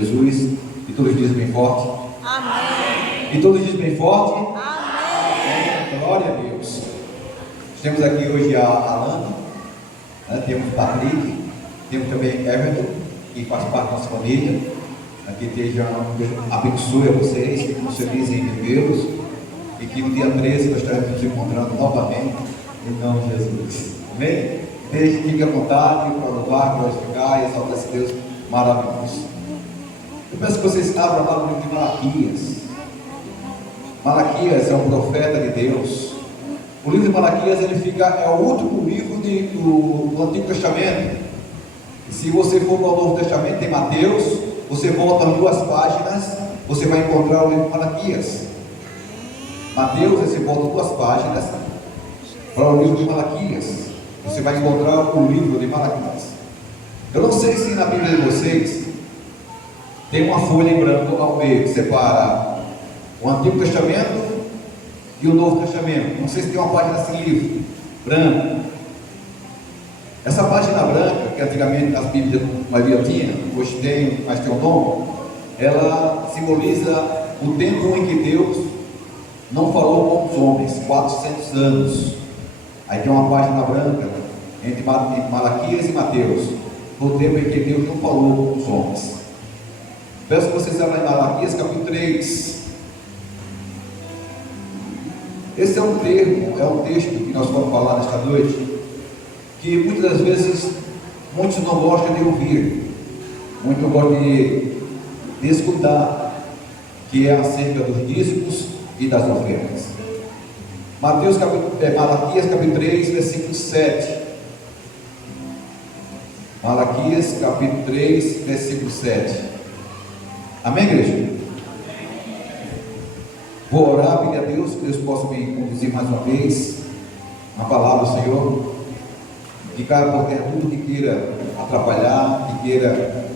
Jesus. E todos dizem bem forte. Amém. E todos dizem bem forte. Amém. Glória a Deus. Temos aqui hoje a Alana, né? Temos o Patrick, temos também Everton, que faz parte da nossa família. Aqui Deus abençoe a vocês, ficamos felizes em vivê-los. E que no dia 13 nós estaremos nos encontrando novamente, em nome de Jesus. Amém? Deixe, fique à vontade para louvar, glorificar e exaltar esse Deus maravilhoso. Eu peço que vocês abram lá no livro de Malaquias. Malaquias é um profeta de Deus. O livro de Malaquias é o último livro do Antigo Testamento. E se você for para o Novo Testamento, tem Mateus, você volta 2 páginas, você vai encontrar o livro de Malaquias. Mateus, você volta 2 páginas para o livro de Malaquias. Você vai encontrar o livro de Malaquias. Eu não sei se na Bíblia de vocês tem uma folha em branco ao meio que separa o Antigo Testamento e o Novo Testamento. Não sei se tem uma página assim, livro branco. Essa página branca, que antigamente as Bíblias a maioria tinha, hoje tem, mas tem um nome, ela simboliza o tempo em que Deus não falou com os homens, 400 anos. Aí tem uma página branca entre Malaquias e Mateus, o tempo em que Deus não falou com os homens. Peço que vocês abram em Malaquias capítulo 3. Esse é um termo, é um texto que nós vamos falar nesta noite, que muitas das vezes muitos não gostam de ouvir, muitos não gostam de escutar, que é acerca dos dízimos e das ofertas. Malaquias capítulo 3, versículo 7. Malaquias capítulo 3, versículo 7. Amém, igreja? Vou orar, pedir a Deus que Deus possa me conduzir mais uma vez na palavra do Senhor, que caia por terra tudo que queira atrapalhar, que queira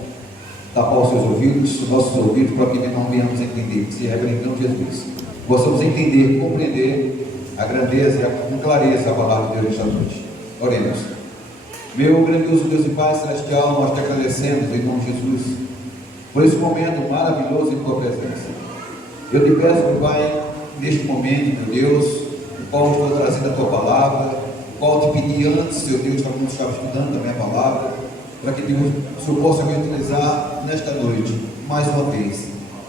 tapar os seus ouvidos, os nossos ouvidos, para que não venhamos a entender, que se revele em nome de Jesus. Possamos entender, compreender a grandeza e com clareza a palavra de Deus esta noite. Oremos. Meu grandioso Deus e Pai Celestial, nós te agradecemos em nome de Jesus por esse momento maravilhoso em tua presença. Eu te peço, meu Pai, neste momento, meu Deus, o qual estou trazendo a tua palavra, o qual te pedi antes, Seu Deus, para quando estava estudando também a palavra, para que Deus, o Senhor possa me utilizar nesta noite, mais uma vez,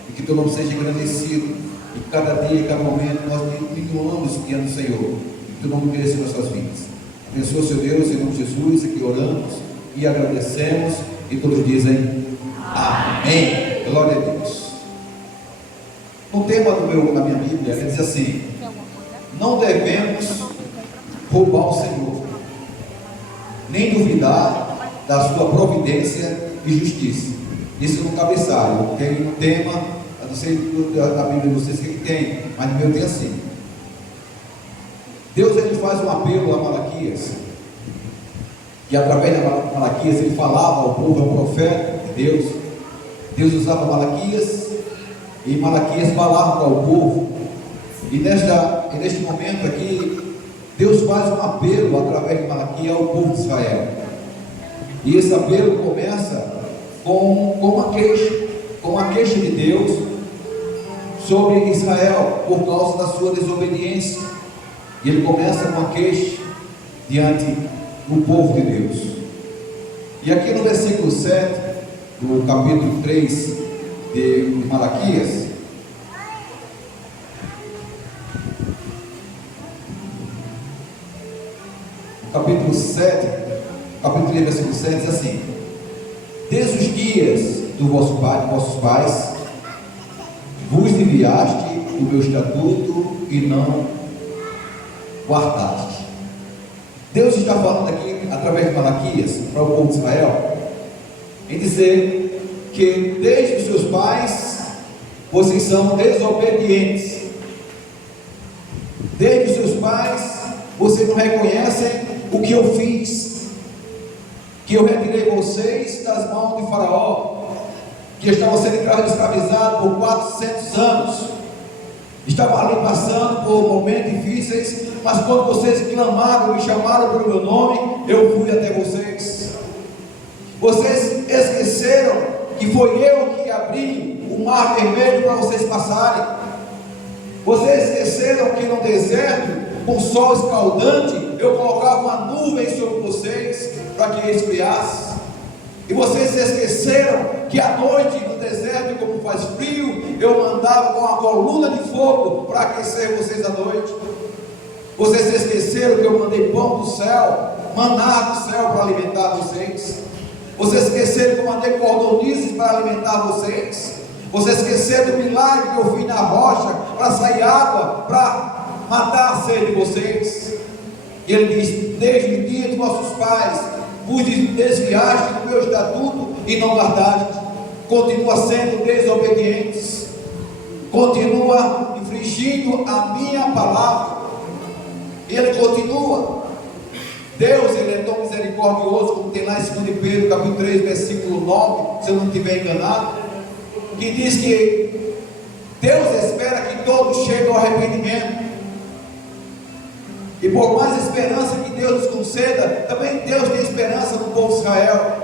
e que teu nome seja engrandecido, e que cada dia e cada momento nós continuamos diante do Senhor, e que teu nome cresça em nossas vidas. Abençoa, Seu Deus, em nome de Jesus, e que oramos e agradecemos, e todos dizem amém. Glória a Deus. O tema na minha Bíblia, ele diz assim: não devemos roubar o Senhor, nem duvidar da sua providência e justiça. Isso no cabeçalho tem um tema, eu não sei da Bíblia de vocês o que tem, mas no meu tem assim. Deus, ele faz um apelo a Malaquias, que através de Malaquias ele falava ao povo, é um profeta de Deus. Deus usava Malaquias, e Malaquias falava para o povo, e neste momento aqui, Deus faz um apelo através de Malaquias ao povo de Israel, e esse apelo começa com uma queixa de Deus sobre Israel, por causa da sua desobediência, e ele começa com uma queixa diante do povo de Deus, e aqui no versículo 7, do capítulo 3 de Malaquias, capítulo 7, capítulo 3, versículo 7, diz assim: desde os dias de vossos pais, vos desviaste do meu estatuto e não guardaste. Deus está falando aqui, através de Malaquias, para o povo de Israel, em dizer que desde os seus pais vocês são desobedientes. Desde os seus pais vocês não reconhecem o que eu fiz, que eu retirei vocês das mãos de Faraó, que estavam sendo escravizados por 400 anos, estavam ali passando por momentos difíceis, mas quando vocês clamaram e chamaram pelo meu nome, eu fui até vocês. Vocês esqueceram que foi eu que abrir o mar vermelho para vocês passarem. Vocês esqueceram que no deserto, com sol escaldante, eu colocava uma nuvem sobre vocês para que esfriasse. E vocês esqueceram que à noite no deserto, como faz frio, eu mandava com uma coluna de fogo para aquecer vocês à noite. Vocês esqueceram que eu mandei pão do céu, maná do céu para alimentar vocês. Vocês esqueceram que eu mandei cordonizes para alimentar vocês. Vocês esqueceram do milagre que eu fiz na rocha para sair água, para matar a sede de vocês. E ele diz: desde o dia de vossos pais vos desviaste do meu estatuto e não guardaste. Continua sendo desobedientes, continua infringindo a minha palavra. E ele continua. Deus, ele é tão misericordioso, como tem lá em 2 Pedro capítulo 3 versículo 9, se eu não estiver enganado, que diz que Deus espera que todos cheguem ao arrependimento. E por mais esperança que Deus nos conceda, também Deus tem esperança no povo de Israel.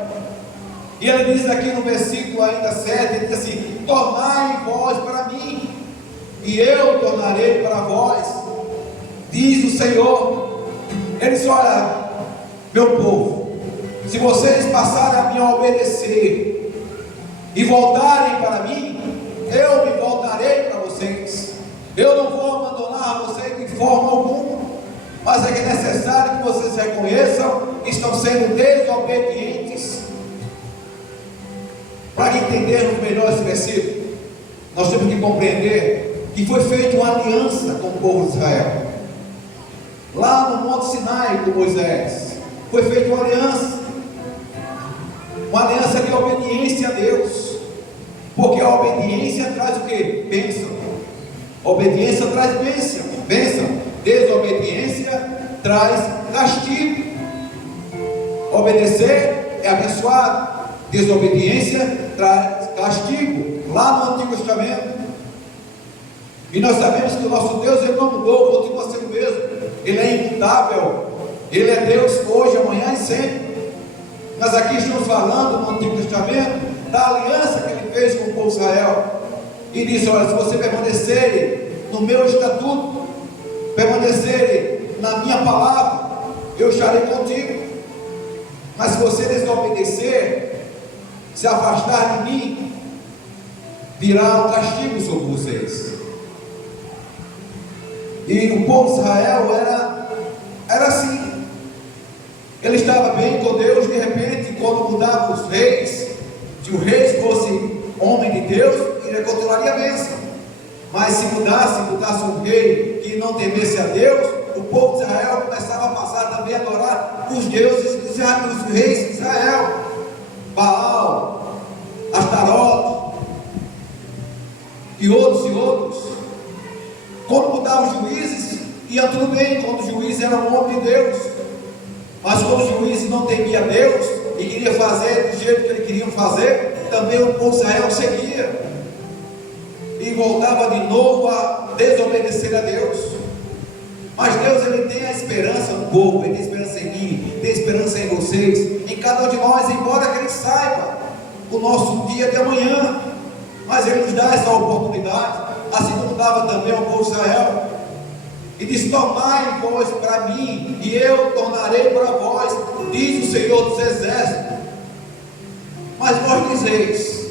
E ele diz aqui no versículo ainda 7, ele diz assim: tornai vós para mim, e eu tornarei para vós, diz o Senhor. Ele diz: olha, meu povo, se vocês passarem a me obedecer e voltarem para mim, eu me voltarei para vocês. Eu não vou abandonar vocês de forma alguma. Mas é que é necessário que vocês reconheçam que estão sendo desobedientes. Para entendermos melhor esse versículo, nós temos que compreender que foi feita uma aliança com o povo de Israel. Lá no Monte Sinai com Moisés, foi feita uma aliança de obediência a Deus. Porque a obediência traz o que? Bênção. Obediência traz bênção. Desobediência traz castigo. Obedecer é abençoado, desobediência traz castigo. Lá no Antigo Testamento. E nós sabemos que o nosso Deus, ele não mudou, continua sendo o mesmo. Ele é imutável, ele é Deus hoje, amanhã e sempre. Mas aqui estamos falando no Antigo Testamento da aliança que ele fez com o povo de Israel. E disse: olha, se você permanecer no meu estatuto, permanecer na minha palavra, eu estarei contigo. Mas se você desobedecer, se afastar de mim, virá um castigo sobre vocês. E o povo de Israel era assim. Ele estava bem com Deus. De repente, quando mudava os reis, se o rei fosse homem de Deus, ele continuaria a bênção. Mas se mudasse um rei que não temesse a Deus, o povo de Israel começava a passar também a adorar os deuses dos reis de Israel: Baal, Astarote e outros. Quando mudavam os juízes, ia tudo bem, quando os juízes eram homem de Deus. Mas quando os juízes não temiam a Deus e queria fazer do jeito que eles queriam fazer, também o povo de Israel seguia e voltava de novo a desobedecer a Deus. Mas Deus, ele tem a esperança no povo, ele tem esperança em mim, tem esperança em vocês, em cada um de nós, embora que ele saiba o nosso dia de amanhã, mas ele nos dá essa oportunidade, assim como dava também ao povo de Israel. E diz: tomai vós para mim, e eu tornarei para vós, diz o Senhor dos Exércitos. Mas vós dizeis,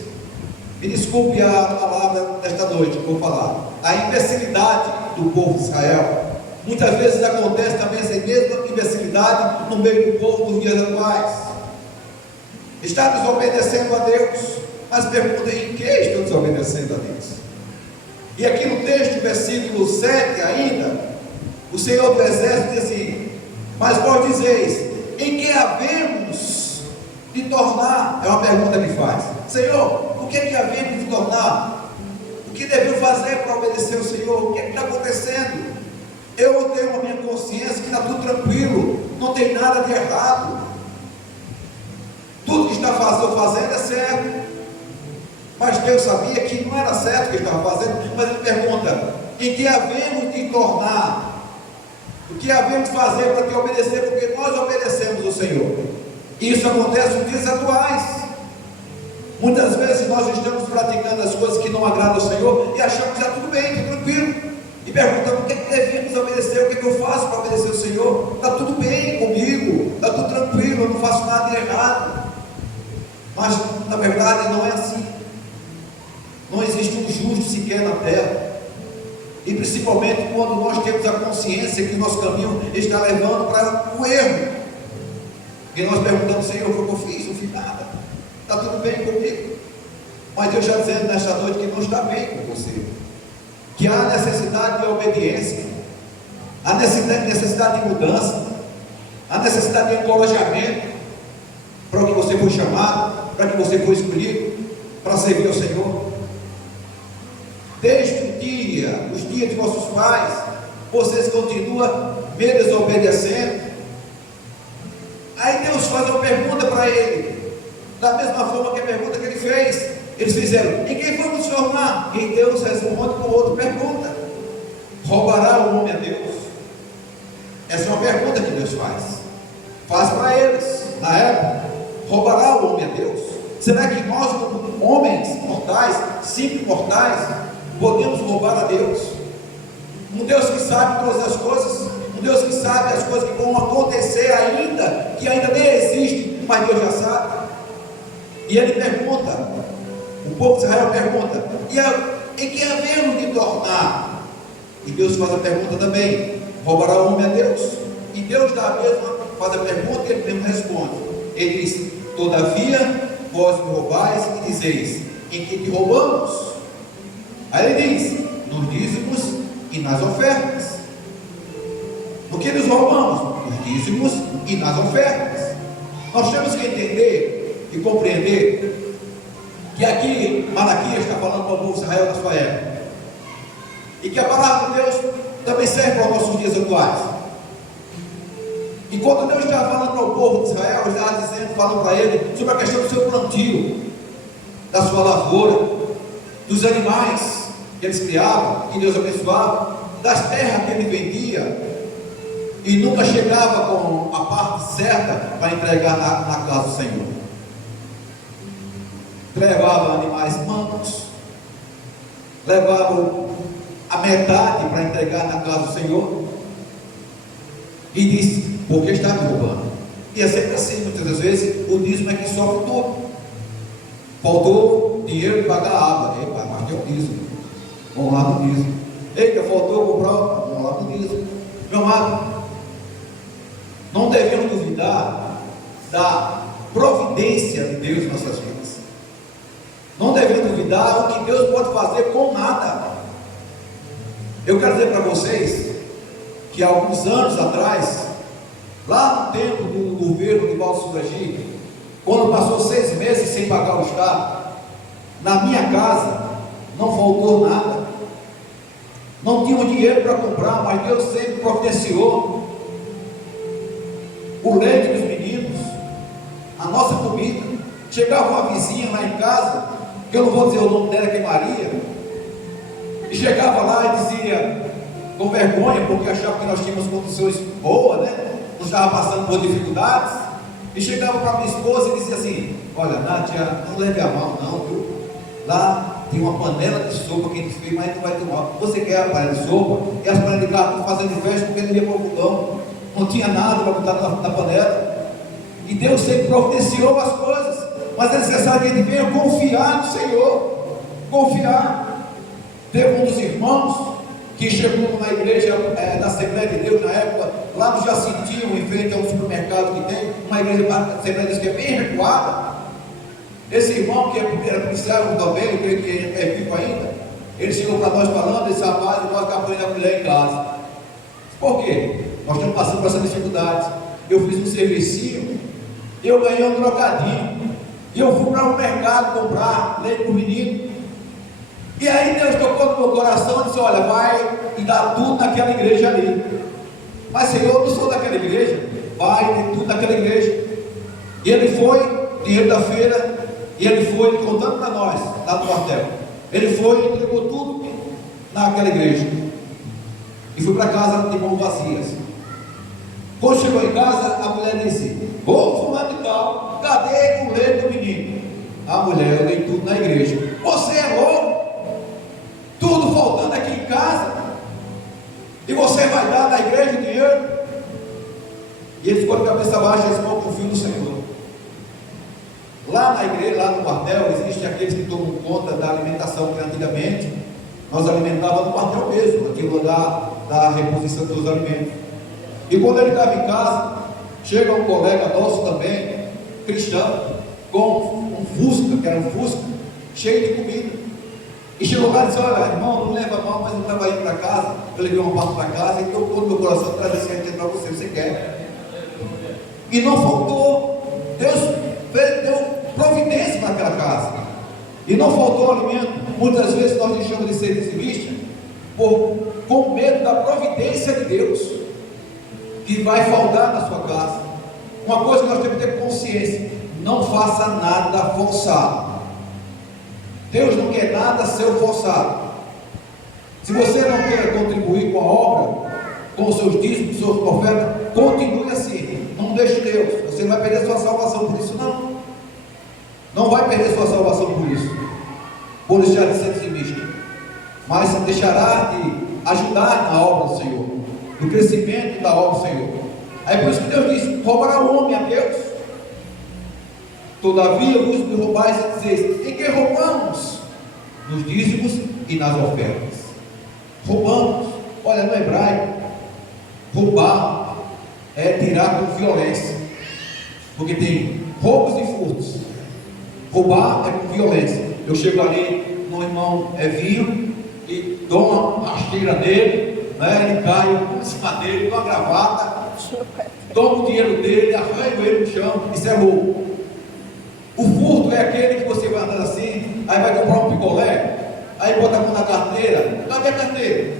me desculpe a palavra desta noite que vou falar, a imbecilidade do povo de Israel. Muitas vezes acontece também essa mesma imbecilidade no meio do povo dos dias atuais. Está desobedecendo a Deus, mas pergunta: em que estou desobedecendo a Deus? E aqui no texto, versículo 7 ainda, o Senhor do Exército diz assim: mas vós dizeis, em que havemos de tornar? É uma pergunta que faz: Senhor, o que é que havemos de tornar? O que devemos fazer para obedecer ao Senhor? O que é que está acontecendo? Eu tenho a minha consciência que está tudo tranquilo, não tem nada de errado, tudo que está fazendo é certo. Mas Deus sabia que não era certo o que ele estava fazendo. Mas ele pergunta: em que havemos de tornar? O que havemos de fazer para te obedecer? Porque nós obedecemos o Senhor. E isso acontece nos dias atuais. Muitas vezes nós estamos praticando as coisas que não agradam ao Senhor e achamos que está tudo bem, está tranquilo. E perguntamos o que é que devemos obedecer, o que é que eu faço para obedecer ao Senhor? Está tudo bem comigo, está tudo tranquilo, eu não faço nada de errado. Mas na verdade não é assim. Não existe um justo sequer na terra. E principalmente quando nós temos a consciência que o nosso caminho está levando para o erro. E nós perguntamos, Senhor, o que eu fiz? Não fiz nada. Está tudo bem comigo? Mas Deus já dizendo nesta noite que não está bem com você. Que há necessidade de obediência. Há necessidade de mudança. Há necessidade de encorajamento. Para o que você foi chamado, para que você foi escolhido, para servir ao Senhor. Desde os dias de vossos pais, vocês continuam me desobedecendo. Aí Deus faz uma pergunta para ele, da mesma forma que a pergunta que ele fez. Eles fizeram, em quem vamos formar? E Deus responde com outra pergunta: roubará o homem a Deus? Essa é uma pergunta que Deus faz para eles, na época. Roubará o homem a Deus? Será que nós, como homens mortais, simples mortais, podemos roubar a Deus? Um Deus que sabe todas as coisas, um Deus que sabe as coisas que vão acontecer ainda, que ainda nem existem, mas Deus já sabe. E ele pergunta, o povo de Israel pergunta, em que havemos de tornar? E Deus faz a pergunta também: roubará o homem a Deus? E Deus dá a mesma, faz a pergunta e ele mesmo responde. Ele diz: todavia vós me roubais e dizeis, em que te roubamos? Aí ele diz: nos dízimos e nas ofertas. No que nos roubamos? Nos dízimos e nas ofertas. Nós temos que entender e compreender que aqui Malaquias está falando para o povo de Israel na sua época, e que a palavra de Deus também serve para os nossos dias atuais. E quando Deus estava falando para o povo de Israel, Ele estava dizendo, falando para ele sobre a questão do seu plantio, da sua lavoura, dos animais que eles criavam, que Deus abençoava, das terras que ele vendia, e nunca chegava com a parte certa para entregar na casa do Senhor. Levava animais mancos, levava a metade para entregar na casa do Senhor, e disse: porque está me roubando? E é sempre assim, muitas das vezes o dízimo é que sofre tudo. Faltou dinheiro para pagar a água, epa, mas tem o dízimo, vamos lá no dízimo. Eita, faltou comprar, vamos lá no dízimo. Meu amado, não devemos duvidar da providência de Deus em nossas vidas. Não devemos duvidar o que Deus pode fazer com nada. Eu quero dizer para vocês que há alguns anos atrás, lá no tempo do governo de Valdo Suragi, quando passou 6 meses sem pagar o Estado, na minha casa não faltou nada. Não tinha dinheiro para comprar, mas Deus sempre providenciou o leite dos meninos, a nossa comida. Chegava uma vizinha lá em casa, que eu não vou dizer o nome dela, que é Maria, e chegava lá e dizia, com vergonha, porque achava que nós tínhamos condições boas, né? Não estava passando por dificuldades, e chegava para minha esposa e dizia assim: olha, Nádia, não leve a mal não, viu? Lá tem uma panela de sopa que a gente fez, mas não vai tomar. Você quer a panela de sopa? E as panelas de carro estão fazendo festa porque não ia para o fogão, não tinha nada para botar na panela. E Deus sempre providenciou as coisas, mas é necessário que a gente venha confiar no Senhor, confiar. Teve um dos irmãos que chegou na igreja da Assembleia de Deus na época, lá no Jacintinho, em frente a um supermercado que tem, uma igreja da Assembleia de Deus que é bem recuada. Esse irmão, que era policial também, creio que é vivo ainda, ele chegou para nós falando: esse rapaz, nós apanhamos a mulher em casa. Por quê? Nós estamos passando por essa dificuldade. Eu fiz um servicinho, eu ganhei um trocadinho, e eu fui para o mercado comprar leite para o menino. E aí Deus tocou no meu coração e disse: olha, vai e dá tudo naquela igreja ali. Mas Senhor, eu não sou daquela igreja. Vai e tudo naquela igreja. E ele foi, dinheiro da feira, e ele foi contando para nós, lá no quartel. Ele foi e entregou tudo naquela igreja. E foi para casa de mãos vazias. Quando chegou em casa, a mulher disse: ô fulano e tal, cadê o leite do menino? Ah, mulher, eu dei tudo na igreja. Você é louco? Tudo faltando aqui em casa. E você vai dar na igreja o dinheiro? E ele ficou de cabeça baixa e disse: não confio no Senhor. Lá na igreja, lá no quartel, existem aqueles que tomam conta da alimentação, que antigamente nós alimentávamos no quartel mesmo, aquilo da reposição dos alimentos. E quando ele estava em casa, chega um colega nosso também, cristão, com um Fusca, que era um Fusca, cheio de comida. E chegou lá e disse: olha, irmão, não leva mal, mas eu estava indo para casa, eu levei uma parte para casa, e tocou no meu coração trazer esse remédio para você, você quer? E não faltou. Deus deu providência para aquela casa. E não faltou alimento. Muitas vezes nós deixamos de ser dizimistas com medo da providência de Deus, que vai faltar na sua casa. Uma coisa que nós temos que ter consciência: não faça nada forçado. Deus não quer nada seu forçado. Se você não quer contribuir com a obra, com os seus dízimos, com suas ofertas, continue assim. Não deixe Deus. Você não vai perder sua salvação por isso, não. Não vai perder sua salvação por isso, por deixar de ser dizimista, mas deixará de ajudar na obra do Senhor, no crescimento da obra do Senhor. Aí por isso que Deus diz: roubará o homem a Deus. Todavia vos me roubais e dizeis: em que roubamos? Nos dízimos e nas ofertas. Roubamos. Olha, no hebraico, roubar é tirar com violência, porque tem roubos e furtos. Roubar é com violência. Eu chego ali no irmão vinho e dou uma rasteira nele, né? Ele cai em cima dele, com uma gravata, tomo o dinheiro dele, arranco ele no chão. Isso é roubo. O furto é aquele que você vai andando assim, aí vai comprar um picolé, aí bota a mão na carteira. Cadê a carteira?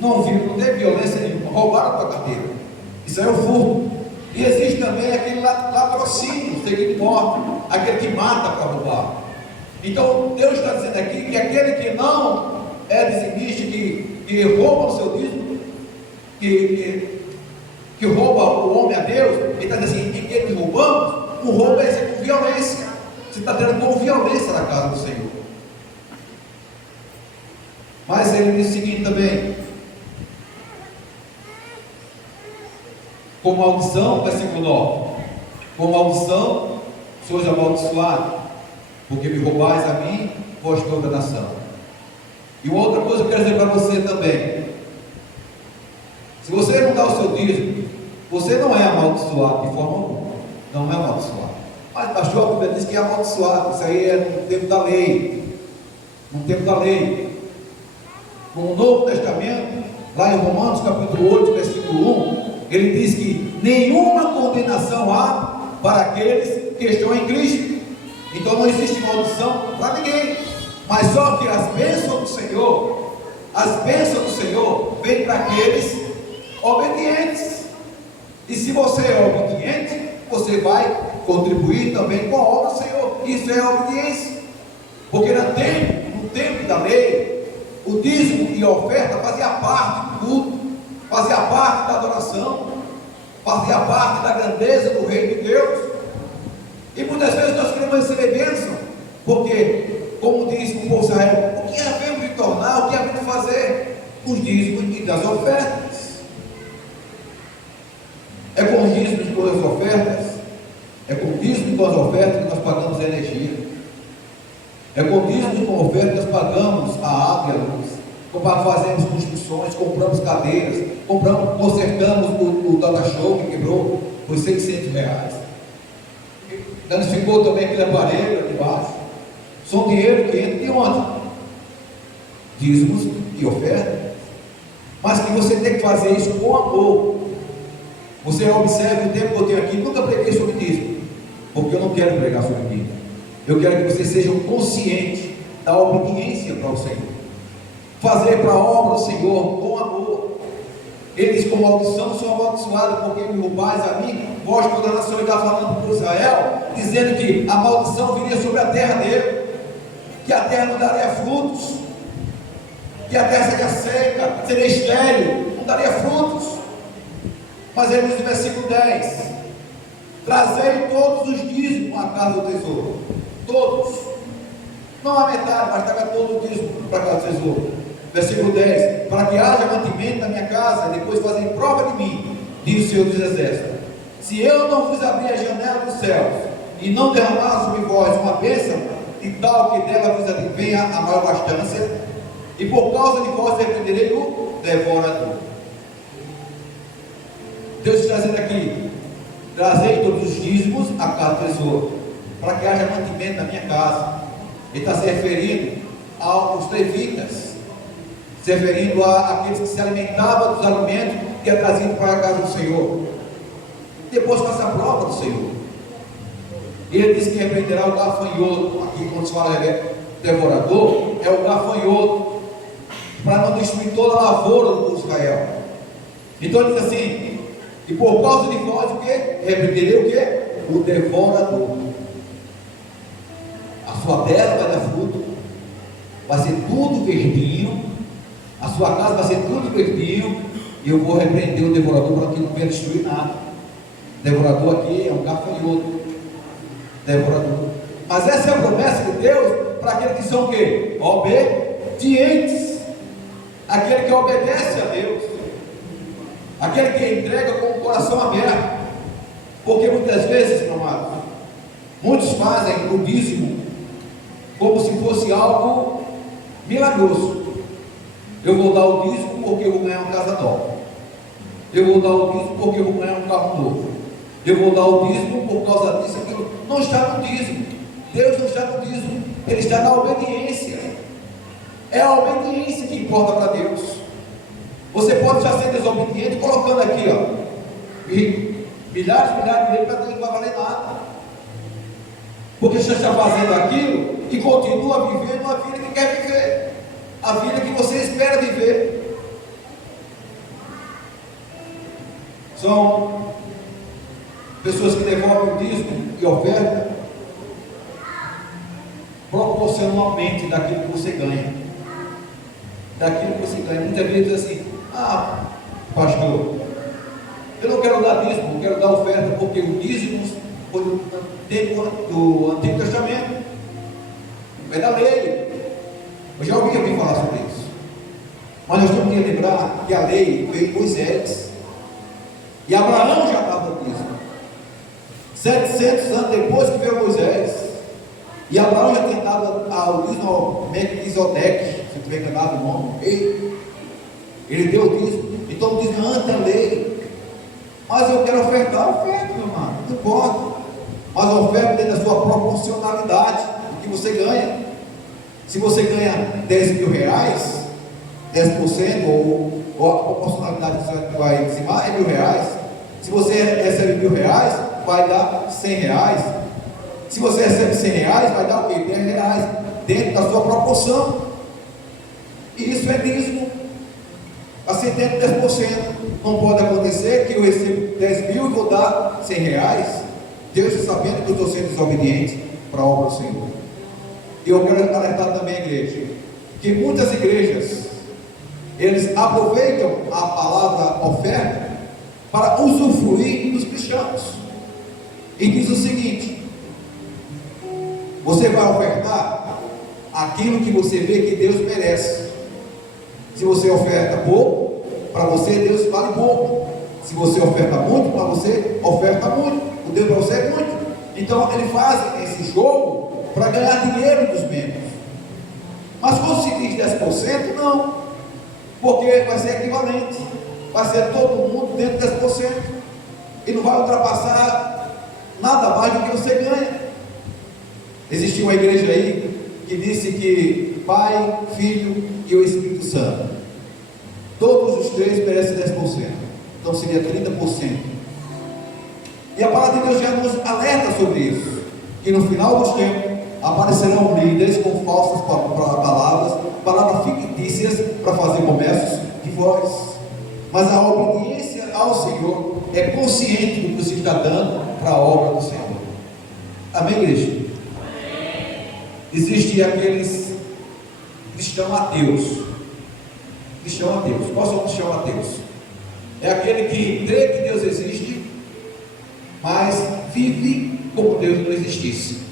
Não tem violência nenhuma, roubaram a tua carteira. Isso é o furto. E existe também aquele latrocínio, seguido morte, aquele que mata para roubar. Então Deus está dizendo aqui que aquele que não é dizimista, que rouba o seu dízimo, que rouba o homem a Deus, ele está dizendo assim: em que roubamos? O roubo é com violência. Você está tendo com violência na casa do Senhor. Mas ele diz o seguinte também: com maldição, versículo 9: com maldição sois amaldiçoado, porque me roubais a mim, vós toda a nação. E uma outra coisa que eu quero dizer para você também: se você não dá o seu dízimo, você não é amaldiçoado de forma alguma. Não é amaldiçoado. Mas pastor, a Bíblia diz que é amaldiçoado. Isso aí é no tempo da lei. No tempo da lei. No Novo Testamento, lá em Romanos capítulo 8, versículo 1, ele diz que nenhuma condenação há para aqueles que estão em Cristo. Então não existe maldição para ninguém. Mas só que as bênçãos do Senhor vêm para aqueles obedientes. E se você é obediente, você vai contribuir também com a obra do Senhor. Isso é obediência. Porque no tempo da lei, o dízimo e a oferta fazia parte do culto, fazia parte da adoração, fazia parte da grandeza do reino de Deus. E muitas vezes nós queremos receber bênção, porque, como diz o povo de Israel, o que havemos de tornar, o que havemos de fazer? Os dízimos e das ofertas. É com os dízimos e com as ofertas, é com o dízimo e com as ofertas que nós pagamos a energia. É com o dízimo e com a oferta que nós pagamos a água e a luz. Fazemos construções, compramos cadeiras, consertamos o data show que quebrou, foi R$600. Danificou também aquele aparelho ali embaixo. São dinheiro que entra de onde? Dízimos e ofertas. Mas que você tem que fazer isso com amor. Você observe o tempo que eu tenho aqui, nunca preguei sobre dízimo, porque eu não quero pregar sobre dízimo. Eu quero que vocês sejam conscientes da obediência para o Senhor. Fazer para a obra do Senhor com amor. Ele diz: com maldição sou amaldiçoado, porque me roubais a mim, vós toda a nação. Ele está falando para Israel, dizendo que a maldição viria sobre a terra dele, que a terra não daria frutos, que a terra seria seca, seria estéril, não daria frutos. Mas ele diz no versículo 10: trazei todos os dízimos à casa do tesouro, todos, não a metade, mas traga todo o dízimo para cada tesouro. Versículo 10: para que haja mantimento na minha casa, e depois fazem prova de mim, diz o Senhor dos Exércitos, se eu não vos abrir a janela dos céus, e não derramar sobre vós uma bênção, de tal que dela vos advenha a maior bastância, e por causa de vós repreenderei o devorador. Deus está dizendo aqui: trazei todos os dízimos a cada tesouro, para que haja mantimento na minha casa. Ele está se referindo aos levitas, se referindo àqueles que se alimentavam dos alimentos que é trazido para a casa do Senhor. Depois faça a prova do Senhor. Ele diz que repreenderá o gafanhoto. Aqui quando se fala devorador, é o gafanhoto, para não destruir toda a lavoura do Israel. Então ele diz assim: e por causa de vós, o que? Repreenderei o que? O devorador. A sua terra vai dar fruto, vai ser tudo verdinho, a sua casa vai ser tudo verdinho, e eu vou repreender o devorador para que não venha destruir nada. Devorador aqui é um gafanhoto. Devorador. Mas essa é a promessa de Deus para aqueles que são o quê? Obedientes. Aquele que obedece a Deus, aquele que entrega com o coração aberto. Porque muitas vezes, meu amado, muitos fazem o dízimo como se fosse algo milagroso. Eu vou dar o dízimo porque eu vou ganhar uma casa nova. Eu vou dar o dízimo porque eu vou ganhar um carro novo. Eu vou dar o dízimo por causa disso, aquilo. Não está no dízimo. Deus não está no dízimo. Ele está na obediência. É a obediência que importa para Deus. Você pode já ser desobediente colocando aqui, ó, milhares de dinheiro para Deus, não vai valer nada. Porque você está fazendo aquilo e continua vivendo a vida que quer viver, a vida que você espera viver. São pessoas que devolvem o dízimo e oferta proporcionalmente daquilo que você ganha. Daquilo que você ganha. Muitas vezes diz assim: ah, pastor, eu não quero dar dízimo, eu quero dar oferta, porque o dízimo foi do Antigo Testamento, é da lei. Eu já ouvi alguém falar sobre isso. Mas nós temos que lembrar que a lei veio de Moisés, e Abraão já estava no dízimo. 700 anos depois que veio Moisés, e Abraão já tinha dado ao dízimo ao Melquisedeque, se não tiver enganado o nome, ele deu o dízimo. Então o dízimo antes da lei. Mas eu quero ofertar, oferta, meu irmão, não importa. Mas a oferta dentro da sua proporcionalidade, o que você ganha. Se você ganha 10 mil reais, 10%, ou a proporcionalidade que você vai dizimar é R$1.000. Se você recebe R$1.000, vai dar R$100. Se você recebe R$100, vai dar o quê? R$10, dentro da sua proporção. E isso é dízimo. Assim, dentro de 10%. Não pode acontecer que eu recebo 10 mil e vou dar R$100. Deus está sabendo que eu estou sendo desobediente para a obra do Senhor. E eu quero alertar também a igreja, que muitas igrejas, eles aproveitam a palavra oferta para usufruir dos cristãos. E diz o seguinte: você vai ofertar aquilo que você vê que Deus merece. Se você oferta pouco, para você Deus vale pouco. Se você oferta muito, para você oferta muito. O Deus para você é muito. Então ele faz esse jogo para ganhar dinheiro dos membros. Mas quando se diz 10%, não, porque vai ser equivalente, vai ser todo mundo dentro de 10%, e não vai ultrapassar nada mais do que você ganha. Existiu uma igreja aí que disse que Pai, Filho e o Espírito Santo, todos os três merecem 10%, então seria 30%. E a palavra de Deus já nos alerta sobre isso, que no final dos tempos aparecerão líderes com falsas palavras fictícias para fazer comércios de vós. Mas a obediência ao Senhor é consciente do que você está dando para a obra do Senhor. Amém, igreja? Amém. Existem aqueles cristãos ateus. Cristão ateus. Qual são os cristãos ateus? É aquele que crê que Deus existe, mas vive como Deus não existisse.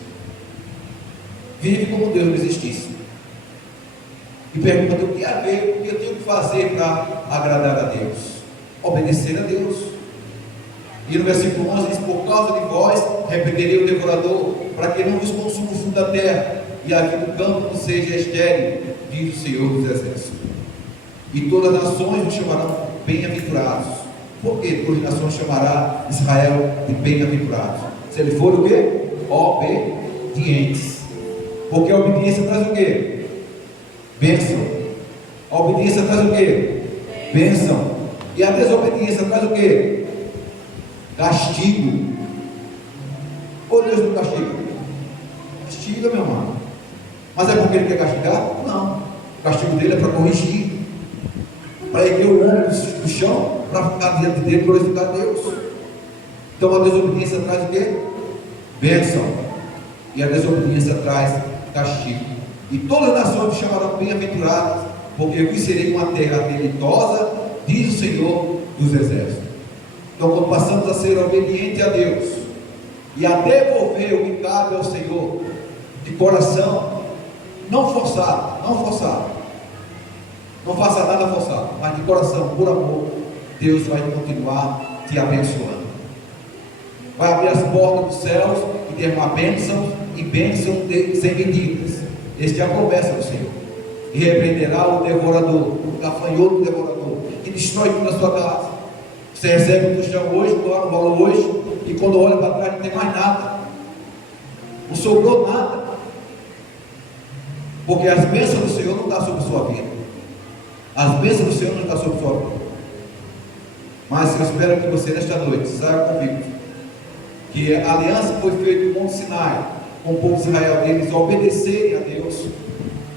vive como Deus não existisse. E pergunta: o que a ver, o que eu tenho que fazer para agradar a Deus? Obedecer a Deus. E no versículo 11 diz: por causa de vós repreenderei o devorador, para que não vos consuma o fundo da terra, e aqui no campo não seja estéril, diz o Senhor dos Exércitos. E todas as nações vos chamarão bem-aventurados. Por que todas as nações chamará Israel de bem-aventurados? Se ele for o quê? Obedientes. Porque a obediência traz o quê? Bênção. A obediência traz o quê? Bênção. E a desobediência traz o quê? Castigo. Ou Deus não castiga? Castiga, meu irmão. Mas é porque ele quer castigar? Não. O castigo dele é para corrigir, para erguer o ombro do chão, para ficar diante dele e glorificar a Deus. Então a desobediência traz o quê? Bênção. E a desobediência traz castigo. E todas as nações te chamarão bem-aventuradas, porque eu serei uma terra deleitosa, diz o Senhor dos Exércitos. Então, quando passamos a ser obediente a Deus e a devolver o que cabe ao Senhor de coração, não forçado, não faça nada forçado, mas de coração, por amor, Deus vai continuar te abençoando. Vai abrir as portas dos céus e derramar bênçãos e bênçãos sem medidas. Esta é a promessa do Senhor. E repreenderá o devorador, o gafanhoto devorador, que destrói tudo na sua casa. Você recebe o tostão hoje, doa no valor hoje, e quando olha para trás não tem mais nada, não sobrou nada, porque as bênçãos do Senhor não estão sobre a sua vida, as bênçãos do Senhor não estão sobre a sua vida. Mas eu espero que você nesta noite saia convicto que a aliança foi feita no Monte Sinai com o povo de Israel, eles obedecerem a Deus,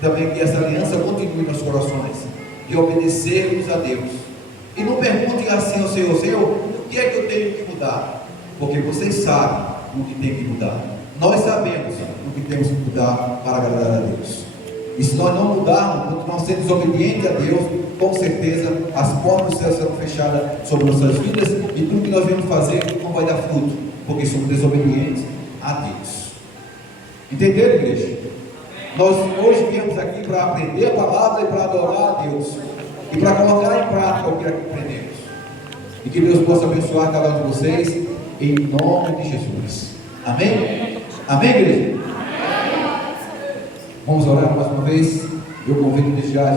também que essa aliança continue nos corações, de obedecermos a Deus. E não pergunte assim ao Senhor: Senhor, o que é que eu tenho que mudar? Porque vocês sabem o que tem que mudar. Nós sabemos o que temos que mudar para agradar a Deus. E se nós não mudarmos, continuarmos sendo desobedientes a Deus, com certeza as portas do céu serão fechadas sobre nossas vidas, e tudo que nós vamos fazer não vai dar fruto, porque somos desobedientes a Deus. Entenderam, igreja? Nós hoje viemos aqui para aprender a palavra e para adorar a Deus, e para colocar em prática o que aprendemos. E que Deus possa abençoar cada um de vocês, em nome de Jesus. Amém? Amém, igreja? Vamos orar mais uma vez. Eu convido desde já